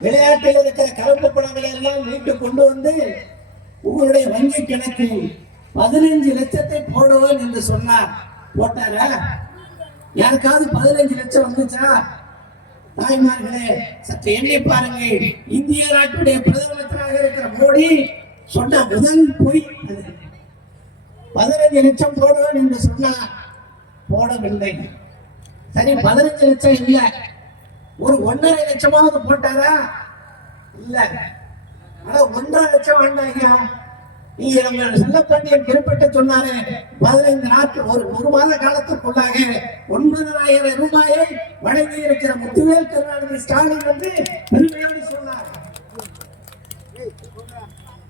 விளையாட்டில் இருக்கிற கருப்பு பணங்களை எல்லாம் மீட்டு கொண்டு வந்து உங்களுடைய வங்கி கணக்கில் 15 லட்சத்தை போடுவேன் என்று சொன்னார். போட்டாரா? யாருக்காவது 15 லட்சம் வந்துச்சா? தாய்மார்களே, சற்று எண்ணி பாருங்கள். இந்திய நாட்டுடைய பிரதமராக இருக்கிற மோடி சொன்ன முதல் பொய் அது. 15 லட்சம் போடுவேன் என்று சொன்னார், போடவில்லை. சரி, 15 லட்சம் இல்ல, ஒரு 1.5 லட்சமாவது போட்டாரா? இல்ல. ஆனா 1.5 லட்சம் வேண்டாங்க. நீங்க நம்ம செல்லப்பாண்டியன் குறிப்பிட்டு சொன்னாரு, 15 நாட்கள் ஒரு மாத காலத்துக்குள்ளாக 9,000 ரூபாயை வழங்கி இருக்கிற முத்துவேல் கருணாநிதி ஸ்டாலின் வந்து பெருமையோடு சொன்னார்.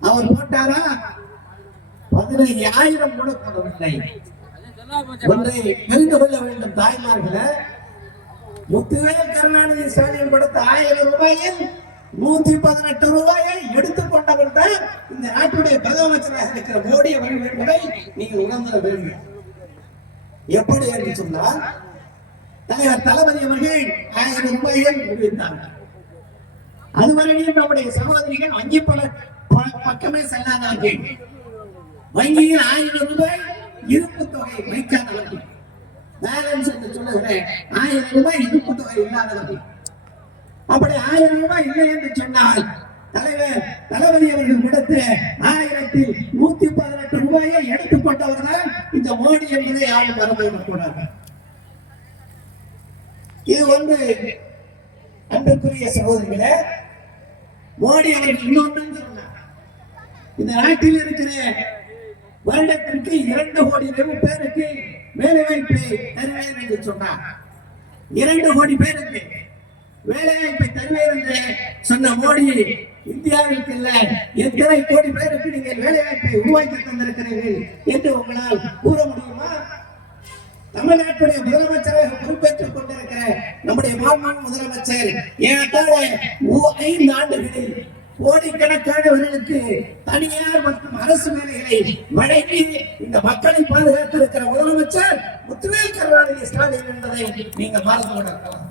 அவர் போட்டாரா? 15,000 கூட போடவில்லை. ஒன்றை தெரிந்து கொள்ள வேண்டும் தாய்மார்களே, முத்துவேல் கருணாநிதி ஸ்டாலின் கொடுத்த 1000 ரூபாயில் 118 ரூபாயை எடுத்துக் கொண்டவர் தான் இந்த நாட்டுடைய பிரதமராக இருக்கிற மோடி அவர்கள் என்பதை நீங்கள் உணர்ந்த வேண்டும். எப்படி என்று சொன்னால், தலைவர் தளபதி அவர்கள் 1000 ரூபாயை விடுவித்தார்கள். அதுவரையும் நம்முடைய சகோதரிகள் வங்கி பக்கமே செல்லாதவர்கள், வங்கியில் 1000 ரூபாய் இருப்பு தொகை வைக்காதவர்கள், பேலன்ஸ் என்று சொல்லுகிறேன் 1000 ரூபாய் இருப்பு தொகை இல்லாதவர்கள். அப்படி 1000 ரூபாய் இல்லை என்று சொன்னால் தலைவர் தளபதி அவர்கள் கொடுத்த 1118 ரூபாயை எடுத்துக் கொண்டவர் தான் இந்த மோடி என்பதை யாரும் மறந்துவிடக் கூடாது. இது ஒன்று. அன்புக்குரிய சகோதரிகளே, மோடி அவர்கள் இன்னொன்று சொன்னார். இந்த நாட்டில் இருக்கிற வருடத்திற்கு 2 கோடி பேருக்கு வேலை வாய்ப்பை தருவேன் என்று சொன்னார். 2 கோடி பேருக்கு வேலை வாய்ப்பை தருவேன் என்று சொன்ன மோடி, இந்தியாவிற்கு இல்ல எத்தனை கோடி பேருக்கு நீங்கள் வேலை வாய்ப்பை உருவாக்கி தந்திருக்கிறீர்கள் என்று உங்களால் கூற முடியுமா? தமிழ்நாட்டுடைய முதலமைச்சராக பொறுப்பேற்றுக் கொண்டிருக்கிற நம்முடைய மாண்புமிகு முதலமைச்சர் ஏறத்தாழ 5 ஆண்டுகளில் கோடிக்கணக்கானவர்களுக்கு தனியார் மற்றும் அரசு வேலைகளை வழங்கி இந்த மக்களை பாதுகாத்திருக்கிற முதலமைச்சர் முத்துவேல் கருணாநிதி ஸ்டாலின் என்பதை நீங்கள் மறந்து விடலாம்.